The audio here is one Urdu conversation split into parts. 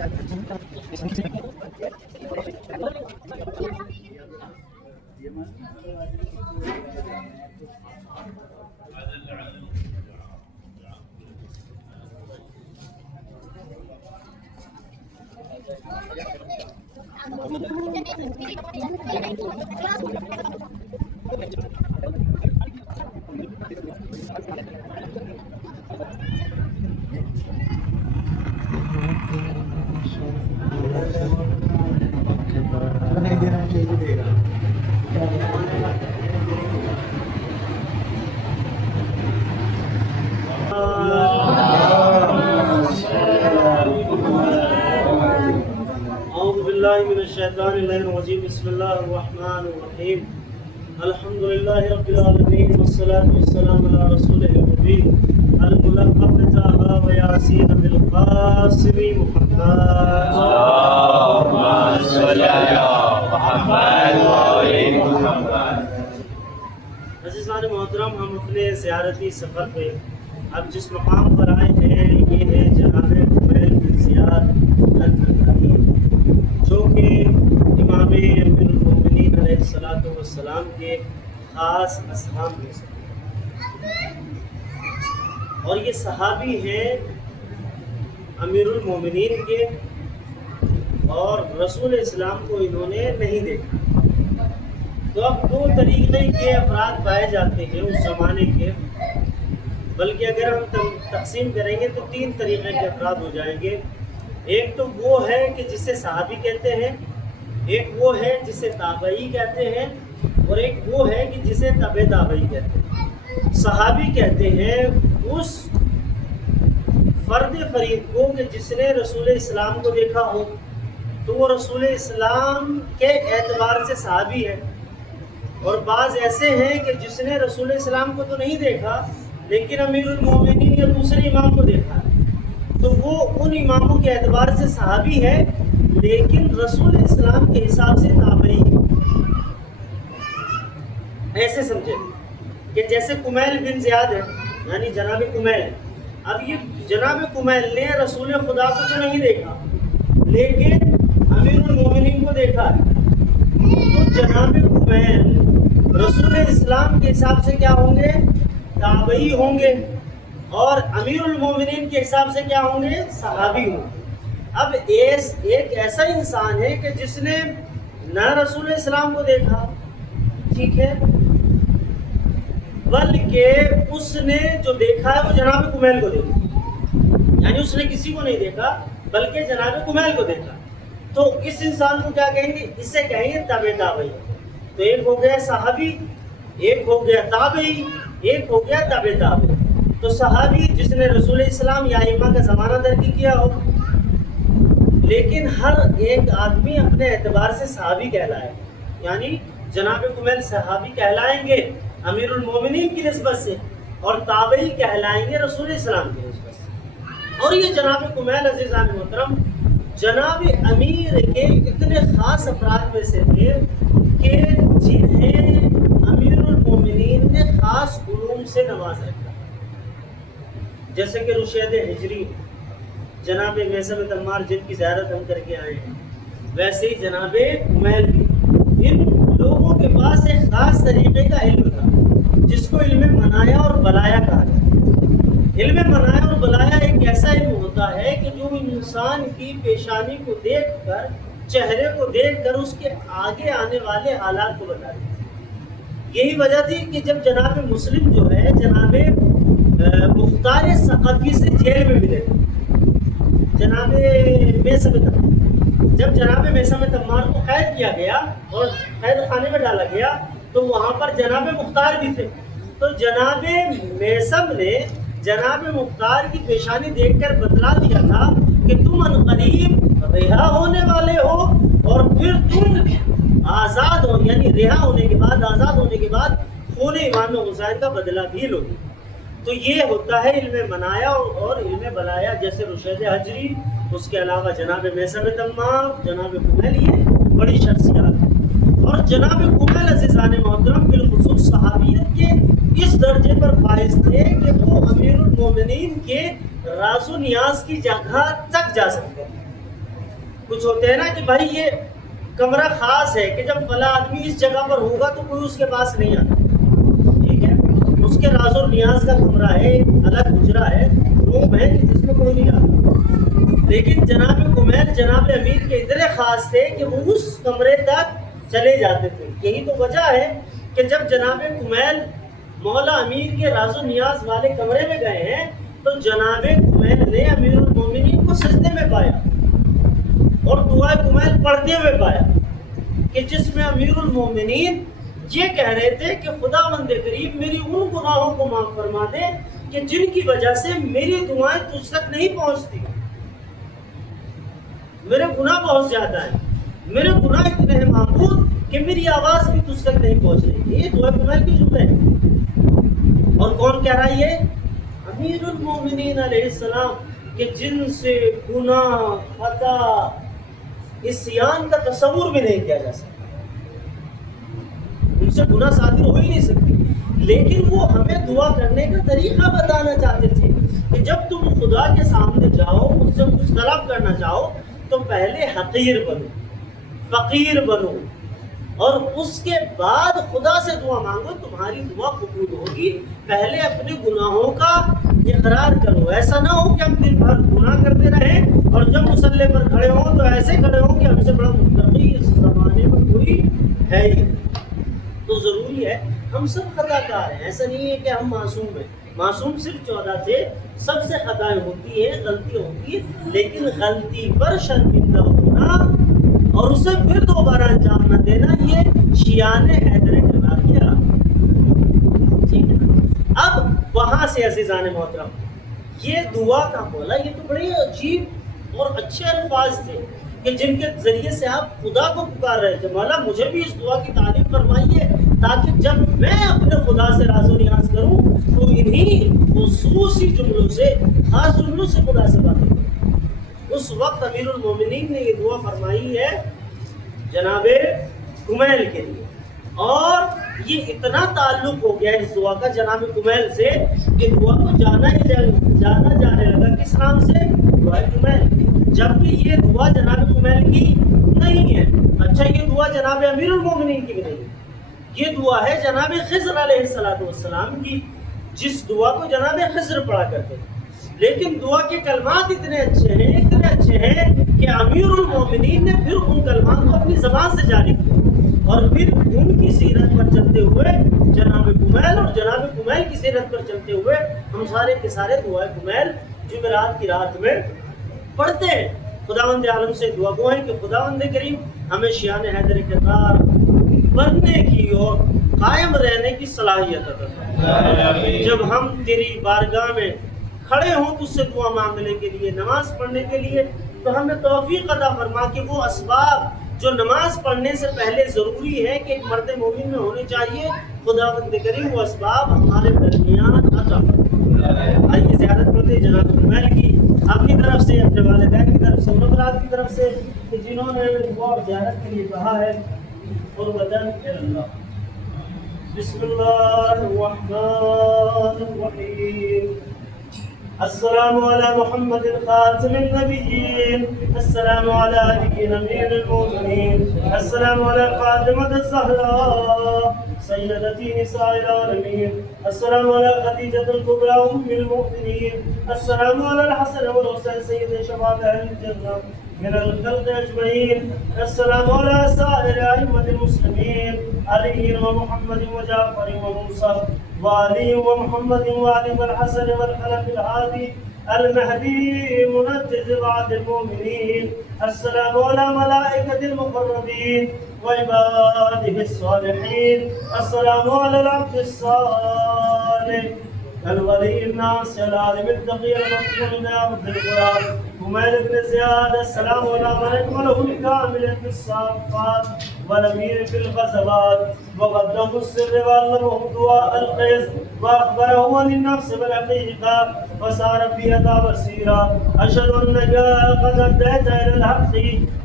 بسم اللہ الرحمن الرحیم الحمدللہ رب العالمین والصلاة والسلام علی رسول المبین الملقب بطه و یاسین بالقاسم محمد اللہم صلی علی محمد و آل محمد۔ عزیزان محترم، ہم اپنے زیارتی سفر پہ اب جس مقام پر آئے ہیں یہ ہے جناب قمیل بن زیاد النخعی، جو کہ امام امیر المومنین علیہ السلام کے خاص اصحاب میں سے، اور یہ صحابی ہیں امیر المومنین کے، اور رسول اسلام کو انہوں نے نہیں دیکھا۔ تو اب دو طریقے کے افراد پائے جاتے ہیں اس زمانے کے، بلکہ اگر ہم تقسیم کریں گے تو تین طریقے کے افراد ہو جائیں گے۔ ایک تو وہ ہے کہ جسے صحابی کہتے ہیں، ایک وہ ہے جسے تابعی کہتے ہیں، اور ایک وہ ہے کہ جسے تبع تابعی کہتے ہیں۔ صحابی کہتے ہیں اس فرد فرید کو کہ جس نے رسول اسلام کو دیکھا ہو، تو وہ رسول اسلام کے اعتبار سے صحابی ہے۔ اور بعض ایسے ہیں کہ جس نے رسول اسلام کو تو نہیں دیکھا لیکن امیر المومنین یا دوسرے امام کو دیکھا ہے، تو وہ ان اماموں کے اعتبار سے صحابی ہے لیکن رسول اسلام کے حساب سے تابعی ہے۔ ایسے سمجھے کہ جیسے قمیل بن زیاد ہے، یعنی جناب قمیل، اب یہ جناب قمیل نے رسول خدا کو تو نہیں دیکھا لیکن امیر المومنین کو دیکھا ہے، تو جناب قمیل رسول اسلام کے حساب سے کیا ہوں گے؟ تابعی ہوں گے، اور امیر المومنین کے حساب سے کیا ہوں گے؟ صحابی ہوں گے۔ اب ایک ایسا انسان ہے کہ جس نے نہ رسول اسلام کو دیکھا، ٹھیک ہے، بلکہ اس نے جو دیکھا ہے وہ جناب قمیل کو دیکھا، یعنی اس نے کسی کو نہیں دیکھا بلکہ جناب قمیل کو دیکھا، تو اس انسان کو کیا کہیں گے؟ اس سے کہیں گے تبع تابعی۔ تو ایک ہو گیا صحابی، ایک ہو گیا تابعی، ایک ہو گیا تبع تابعی۔ تو صحابی جس نے رسول اسلام یا ائمہ کا زمانہ ترقی کیا ہو، لیکن ہر ایک آدمی اپنے اعتبار سے صحابی کہلائے، یعنی جناب قمیل صحابی کہلائیں گے امیر المومنین کی نسبت سے، اور تابعی کہلائیں گے رسول اسلام کی نسبت سے۔ اور یہ جناب قمیل عزیزان محترم جناب امیر کے اتنے خاص افراد میں سے تھے کہ جنہیں امیر المومنین نے خاص علوم سے نواز رکھا، جیسے کہ رشید ہجری، جناب میثم تمار جن کی زیارت ہم کر کے آئے ہیں، ویسے ہی جناب قمیل بھی، ان لوگوں کے پاس ایک خاص طریقے کا علم تھا جس کو علم منایا اور بلایا کہا جاتا ہے۔ علم منایا اور بلایا ایک ایسا علم ہوتا ہے کہ جو انسان کی پیشانی کو دیکھ کر، چہرے کو دیکھ کر اس کے آگے آنے والے حالات کو بتا دیتا ہے۔ یہی وجہ تھی کہ جب جناب مسلم جو ہے جناب مختار ثقفی سے جیل میں ملے تھے، جناب میثم تمار، جب جناب میثم تمار کو قید کیا گیا اور قید خانے میں ڈالا گیا تو وہاں پر جناب مختار بھی تھے، تو جناب میثم نے جناب مختار کی پیشانی دیکھ کر بتلا دیا تھا کہ تم عنقریب رہا ہونے والے ہو، اور پھر تم آزاد ہو، یعنی رہا ہونے کے بعد، آزاد ہونے کے بعد خون امام حسین کا بدلہ بھی لو گے۔ تو یہ ہوتا ہے علم منایا اور علم بلایا، جیسے رشید ہجری، اس کے علاوہ جناب میثم تمار، جناب قمیل، یہ بڑی شخصیات ہیں۔ اور جناب قمیل عزیزان محترم بالخصوص صحابیت کے اس درجے پر فائز تھے کہ وہ امیر المومنین کے راز و نیاز کی جگہ تک جا سکتے ہیں، کچھ ہوتے ہیں نا کہ بھائی یہ کمرہ خاص ہے کہ جب فلاں آدمی اس جگہ پر ہوگا تو کوئی اس کے پاس نہیں آتا، ٹھیک ہے، اس کے راز و نیاز کا کمرہ ہے، الگ حجرہ ہے، روم ہے جس میں کوئی نہیں آتا۔ لیکن جناب کمیل جناب امیر کے اتنے خاص تھے کہ وہ اس کمرے تک چلے جاتے تھے۔ یہی تو وجہ ہے کہ جب جناب کمیل مولا امیر کے راز و نیاز والے کمرے میں گئے ہیں تو جناب کمیل نے امیر المومنین کو سجدے میں پایا اور دعا کمیل پڑھتے ہوئے پایا، کہ جس میں امیر المومنین یہ کہہ رہے تھے کہ خدا مند کریم میری ان گناہوں کو معاف فرما دے کہ جن کی وجہ سے میری دعائیں تجھ تک نہیں پہنچتی، میرے گناہ بہت زیادہ ہیں، میرے گناہ اتنے ہیں معبود کہ میری آواز بھی تجھ تک نہیں پہنچ رہی۔ یہ دعا کمیل کی جملے ہیں، اور کون کہہ رہا ہے؟ یہ امیر المومنین علیہ السلام، کہ جن سے گناہ، خطا، عصیان کا تصور بھی نہیں کیا جا سکتا، ان سے گناہ صادر ہو ہی نہیں سکتی، لیکن وہ ہمیں دعا کرنے کا طریقہ بتانا چاہتے تھے کہ جب تم خدا کے سامنے جاؤ، اس سے کچھ طلب کرنا چاہو تو پہلے حقیر بنو، فقیر بنو، اور اس کے بعد خدا سے دعا مانگو، تمہاری دعا قبول ہوگی۔ پہلے اپنے گناہوں کا اقرار کرو، ایسا نہ ہو کہ ہم دن بھر گناہ کرتے رہیں اور جب مصلی پر کھڑے ہوں تو ایسے کھڑے ہوں کہ ہم سے بڑا متقی اس زمانے میں کوئی ہے ہی۔ تو ضروری ہے، ہم سب خطا کار ہیں، ایسا نہیں ہے کہ ہم معصوم ہیں، معصوم صرف 14 تھے، سب سے خطائیں ہوتی ہیں، غلطی ہوتی ہے، لیکن غلطی پر شرمندہ ہونا اور اسے پھر دوبارہ انجام نہ دینا، یہ شیان حیدر کرار کی علامت، ٹھیک ہے۔ اب وہاں سے عزیزان محترم یہ دعا کا مولا، یہ تو بڑے عجیب اور اچھے الفاظ تھے کہ جن کے ذریعے سے آپ خدا کو پکار رہے تھے، مولا مجھے بھی اس دعا کی تعریف فرمائیے تاکہ جب میں اپنے خدا سے راز و نیاز کروں تو انہی خصوصی جملوں سے، خاص جملوں سے خدا سے باتیں کروں۔ اس وقت امیر المومنین نے یہ دعا فرمائی ہے جناب کمیل کے لیے، اور یہ اتنا تعلق ہو گیا اس دعا کا جناب کمیل سے کہ دعا کو جانا جانے لگا کس نام سے؟ دعا کمیل، جبکہ یہ دعا جناب کمیل کی نہیں ہے۔ اچھا، یہ دعا جناب امیر المومنین کی بھی نہیں ہے، یہ دعا ہے جناب خضر علیہ السلام کی، جس دعا کو جناب خضر پڑھا کرتے ہیں۔ لیکن دعا کے کلمات اتنے اچھے ہیں کہ امیر المومنین نے پھر ان کلمات کو اپنی زبان سے جاری کیا، اور پھر ان کی سیرت پر چلتے ہوئے جناب کمیل اور جناب کمیل کی سیرت پر چلتے ہوئے ہم سارے کے سارے دعا کمیل جمعرات کی رات میں پڑھتے ہیں۔ خداوند عالم سے دعا گو ہے کہ خداوند کریم ہمیں شیان حیدر کرار بننے کی اور قائم رہنے کی صلاحیت عطا فرما۔ جب ہم تیری بارگاہ میں کھڑے ہوں تجھ سے دعا مانگنے کے لیے، نماز پڑھنے کے لیے، تو ہمیں توفیق عطا فرما کہ وہ اسباب جو نماز پڑھنے سے پہلے ضروری ہے کہ ایک مرد مومن میں ہونے چاہیے، خداوند کریم وہ اسباب ہمارے درمیان عطا فرما۔ آئیے زیارت کرتے ہیں جناب کمیل کی، اپنی طرف سے، اپنے والدین کی طرف سے، ان افراد کی طرف سے کہ جنہوں نے دعا اور زیارت کے لیے کہا ہے، اور وطن اللہ۔ بسم اللہ الرحمن الرحیم۔ السلام علی محمد خاتم النبیین، السلام علی علی امیر المؤمنین، السلام علی فاطمہ الزہراء سیدتی نساء العالمین، السلام علی خدیجہ الکبریٰ ام المؤمنین، السلام علی الحسن والحسین سید شباب اہل الجنہ من الخلق اجمعین، السلام علی سائر ائمة المسلمین علی و محمد و جعفر و موسیٰ وعلي ومحمد وعلي والحسن والخلف الهادي المهدي منجز بعد المؤمنين، السلام على ملائكة المقربين وعباده الصالحين، السلام على العبد الصالح الولي الناس العالم التقي المقبول بعبد القرآن كميل بن زياد، السلام على من أكمله الكامل في الصافات والأمير في الغزوات وقدم السر وعلمه دعاء القيس وأخبره عن النفس بالحقيقة وسار في يدا بصيرا، أشهد أنك قد أديت إلى الحق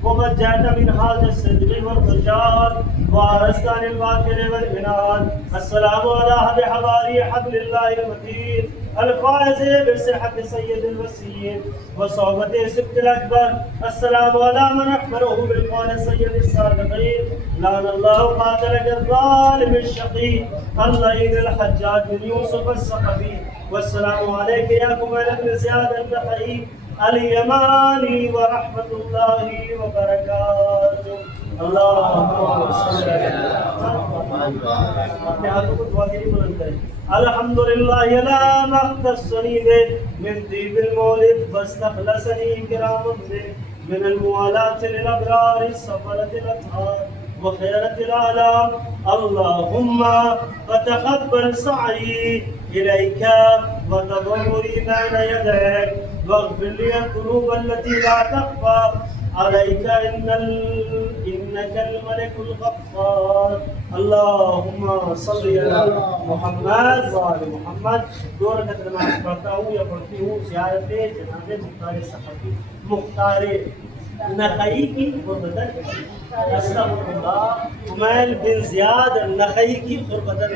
وقد جئت من هذا الصدق والرشاد وأرست عن الباطل والعناد، السلام على أحد حواري حبل الله المتين الفائز بصحة سيد الوسيم وصحبة سبت الأكبر. السلام على من أحمره بالقول سيد الصادقين. لعن الله قاتلك الظالم الشقي اللعين الحجاج بن يوسف الثقفي. والسلام عليك يا كمال بن زياد النخعي اليماني ورحمة الله وبركاته. اللهم صل على الحمد لله على ما اختصني به من طيب المولد واستخلصني كرام به من الموالاة للأبرار السفرة الأطهار وخيرة الأعلام. اللهم فتقبل سعي إليك وتضرري بين يديك واغفر لي الذنوب التي لا تخفى عليك إنك الملك الغفار. اللهم صل على محمد وآل محمد. دو رکعت نماز پڑھتا ہوں یا پڑھتی ہوں زیارت جناب مختار ثقفی مختار نخعی کی قربتن. استغفر اللہ. کمیل بن زیاد نخعی کی قربتن.